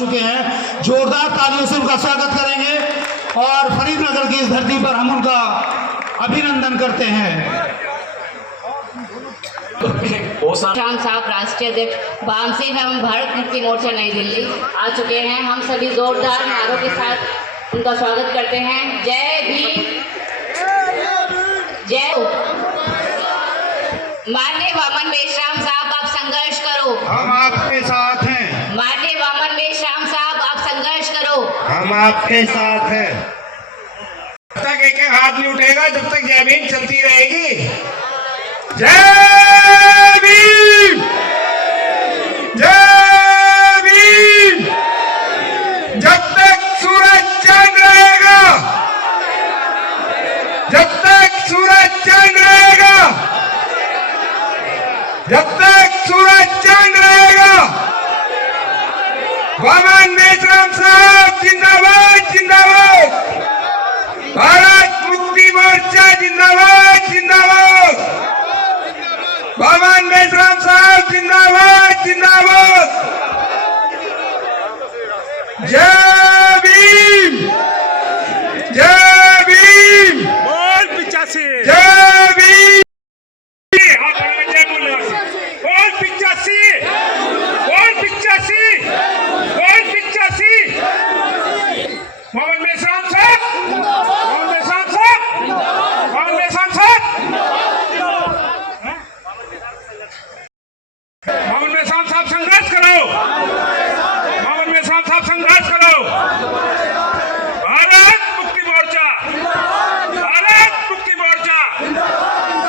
चुके हैं। जोरदार तालियों से उनका स्वागत करेंगे और फरीदनगर की इस धरती पर हम उनका अभिनंदन करते हैं। शाम साहब राष्ट्रीय अध्यक्ष वामसी एवं भारत मुक्ति मोर्चा नई दिल्ली आ चुके हैं। हम सभी जोरदार नारों के साथ उनका स्वागत करते हैं। जय भीम, जय। माननीय वामन मेश्राम साहब, आप संघर्ष करो, हम आपके साथ हैं। माननीय वामन मेश्राम साहब, आप संघर्ष करो, हम आपके साथ हैं। जब तक एक एक हाथ नहीं उठेगा, जब तक जय भीम चलती रहेगी। जय भीम, जय भीम। जब तक सूरज चांद रहेगा, जब तक सूरज चांद रहेगा, जब तक सूरज चांद रहेगा। वामन मेश्राम साहब जिंदाबाद, जिंदाबाद। भारत मुक्ति मोर्चा जिंदाबाद, जिंदाबाद। वामन मेश्राम साहब जिंदाबाद, जिंदाबाद। जय भीम, जय भीम। बोल 85, जय भीम। बोल 85, बोल 85, बोल 85। वामन मेश्राम साहब, वामन मेश्राम साहब, वामन मेश्राम साहब, वामन मेश्राम साहब संघर्ष करो, वामन मेश्राम साहब संघर्ष करो। भारत मुक्ति मोर्चा, भारत मुक्ति मोर्चा,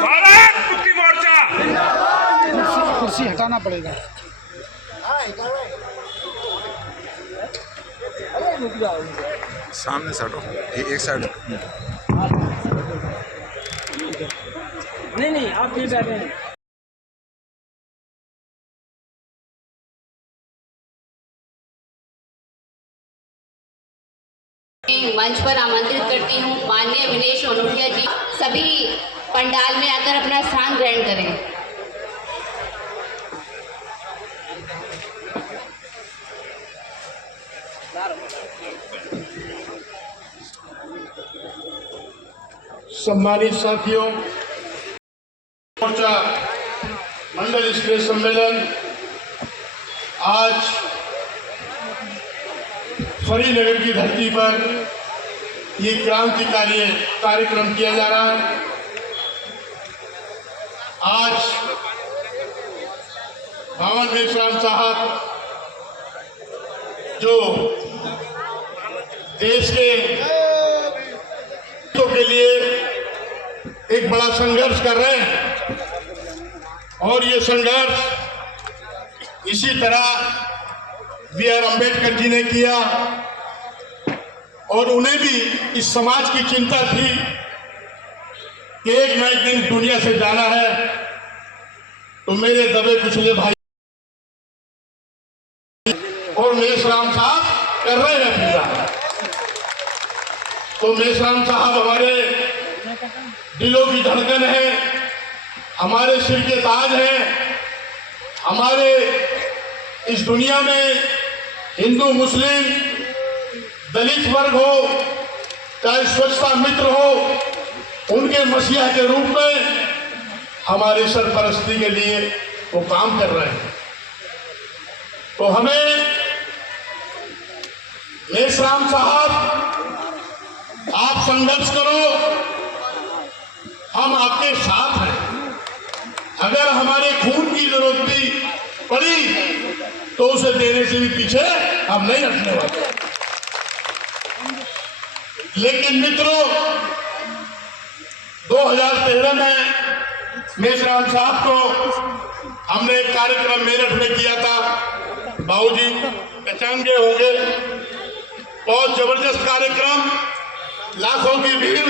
भारत मुक्ति मोर्चा। कुर्सी हटाना पड़ेगा। सामने से हटो, एक साइड। नहीं आप भी बैठे हैं। मंच पर आमंत्रित करती हूँ माननीय विनेश ओनोठिया जी, सभी पंडाल में आकर अपना स्थान ग्रहण करें। सम्मानित साथियों, मोर्चा मंडल स्तरीय सम्मेलन आज फरीदनगर की धरती पर ये क्रांतिकारी कार्यक्रम किया जा रहा है। आज वामन मेश्राम साहब जो देश के लिए एक बड़ा संघर्ष कर रहे हैं और ये संघर्ष इसी तरह B.R. अम्बेडकर जी ने किया और उन्हें भी इस समाज की चिंता थी कि एक न एक दिन दुनिया से जाना है। तो मेरे दबे कुचले भाई और मेश्राम साहब कर रहे हैं पूरा। तो मेश्राम साहब हमारे दिलों की धड़कन है, हमारे सिर के ताज हैं। हमारे इस दुनिया में हिंदू मुस्लिम दलित वर्ग हो चाहे स्वच्छता मित्र हो, उनके मसीहा के रूप में हमारे सरपरस्ती के लिए वो काम कर रहे हैं। तो हमें मेश्राम साहब, आप संघर्ष करो, हम आपके साथ हैं। अगर हमारे खून की जरूरत भी पड़ी तो उसे देने से भी पीछे हम नहीं हटने वाले। लेकिन मित्रों, 2013 में मेश्राम साहब को हमने एक कार्यक्रम मेरठ में किया था। बाबूजी पहचानगे होंगे, बहुत जबरदस्त कार्यक्रम, लाखों की भीड़।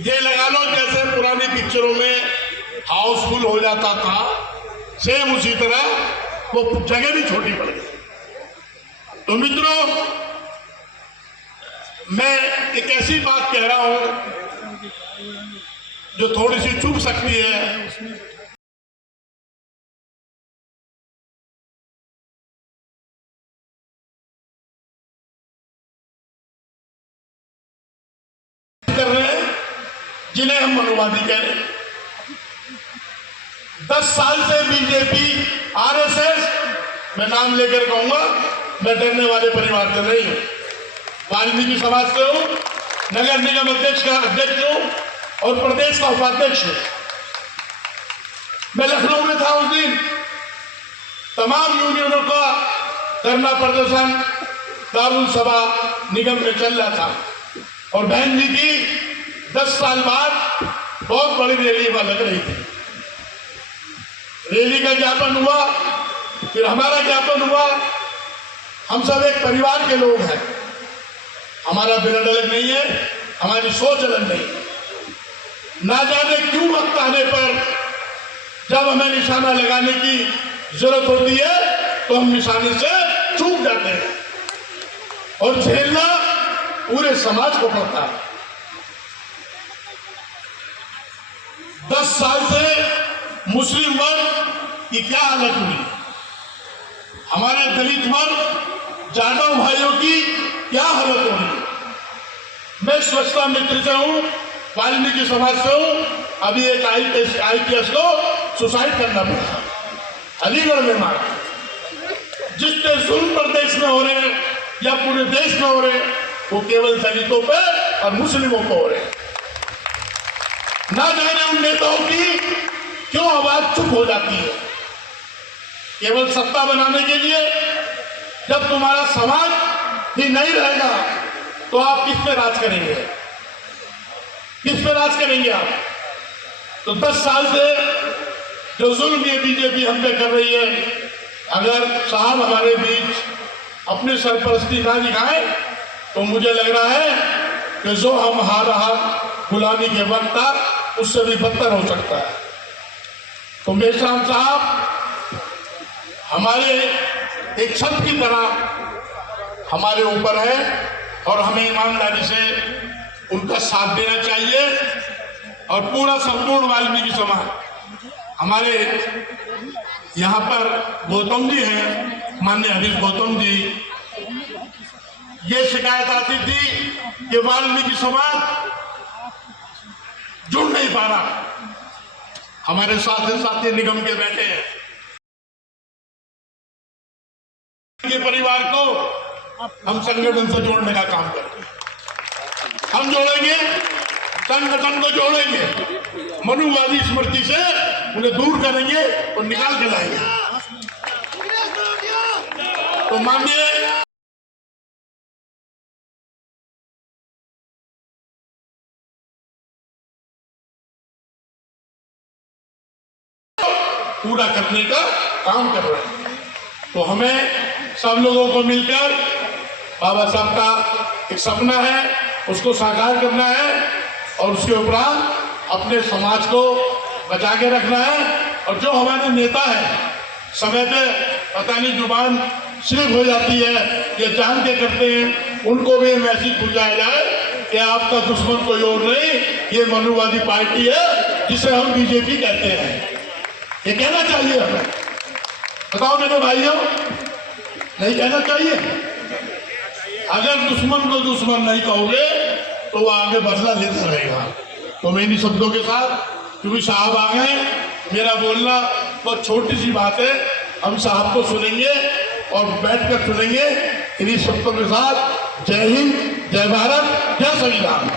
ये लगा लो जैसे पुरानी पिक्चरों में हाउसफुल हो जाता था, सेम उसी तरह वो जगह भी छोटी पड़ गई। तो मित्रों, मैं एक ऐसी बात कह रहा हूं जो थोड़ी सी चुभ सकती है। जिन्हें हम मनुवादी कह रहे हैं। 10 साल से बीजेपी, आरएसएस, मैं नाम लेकर कहूंगा, मैं डरने वाले परिवार से नहीं हूं, वाल्मीकि समाज से हूं, नगर निगम अध्यक्ष का अध्यक्ष हूं और प्रदेश का उपाध्यक्ष हूं। मैं लखनऊ में था उस दिन, तमाम यूनियनों का धरना प्रदर्शन दारुल सभा निगम में चल रहा था और बहन जी की 10 साल बाद बहुत बड़ी रैली लग रही थी। रैली का ज्ञापन हुआ, फिर हमारा ज्ञापन हुआ। हम सब एक परिवार के लोग हैं, हमारा ब्लड अलग नहीं है, हमारी सोच अलग नहीं है। ना जाने क्यों वक्त आने पर जब हमें निशाना लगाने की जरूरत होती है तो हम निशाने से चूक जाते हैं और झेलना पूरे समाज को पड़ता है। 10 साल से मुस्लिम वर्ग की क्या हालत हुई, हमारे दलित वर्ग, जाटव भाइयों की क्या हालत हो रही। मैं स्वच्छता मित्र से हूं, वाल्मीकि समाज से हूं। अभी एक IPS को सुसाइड करना पड़ा अलीगढ़ में मारा। जितने जुल्म प्रदेश में हो रहे हैं या पूरे देश में हो रहे हैं वो केवल दलितों पे और मुस्लिमों को हो रहे हैं। ना जाने उन नेताओं की क्यों आवाज चुप हो जाती है, केवल सत्ता बनाने के लिए। जब तुम्हारा समाज ही नहीं रहेगा तो आप किस पे राज करेंगे, किस पे राज करेंगे आप? तो 10 साल से जो जुल्म ये बीजेपी हम पे कर रही है, अगर साहब हमारे बीच अपनी सरपरस्ती ना दिखाए तो मुझे लग रहा है कि जो हम हार गुलामी के वक्त था उससे भी बदतर हो सकता है। तो मेहसान साहब हमारे एक छत की तरह हमारे ऊपर है और हमें ईमानदारी से उनका साथ देना चाहिए। और पूरा संपूर्ण वाल्मीकि समाज, हमारे यहाँ पर गौतम जी हैं, माननीय हरीश गौतम जी, ये शिकायत आती थी कि वाल्मीकि समाज जुड़ नहीं पा रहा। हमारे साथी निगम के बैठे हैं, के परिवार को हम संगठन से जोड़ने का काम करते हैं। हम जोड़ेंगे, संगठन को जोड़ेंगे, मनुवादी स्मृति से उन्हें दूर करेंगे और निकाल के लाएंगे। तो माननीय पूरा करने का काम कर रहे हैं। तो हमें सब लोगों को मिलकर बाबा साहब का एक सपना है, उसको साकार करना है और उसके उपरांत अपने समाज को बचा के रखना है। और जो हमारे नेता है समय पे पता नहीं जुबान स्लिप हो जाती है, ये जान के करते हैं, उनको भी मैसेज पहुंचाया जाए कि आपका दुश्मन कोई और नहीं, ये मनुवादी पार्टी है जिसे हम बीजेपी कहते हैं। ये कहना चाहिए हमें, बताओ मेरे भाइयों, नहीं कहना चाहिए? अगर दुश्मन को दुश्मन नहीं कहोगे तो वो आगे बदला लेता रहेगा। तो मैं इन्हीं शब्दों के साथ, क्योंकि साहब आ गए, मेरा बोलना बहुत छोटी सी बात है, हम साहब को सुनेंगे और बैठकर सुनेंगे। इन्हीं शब्दों के साथ जय हिंद, जय भारत, जय संविधान।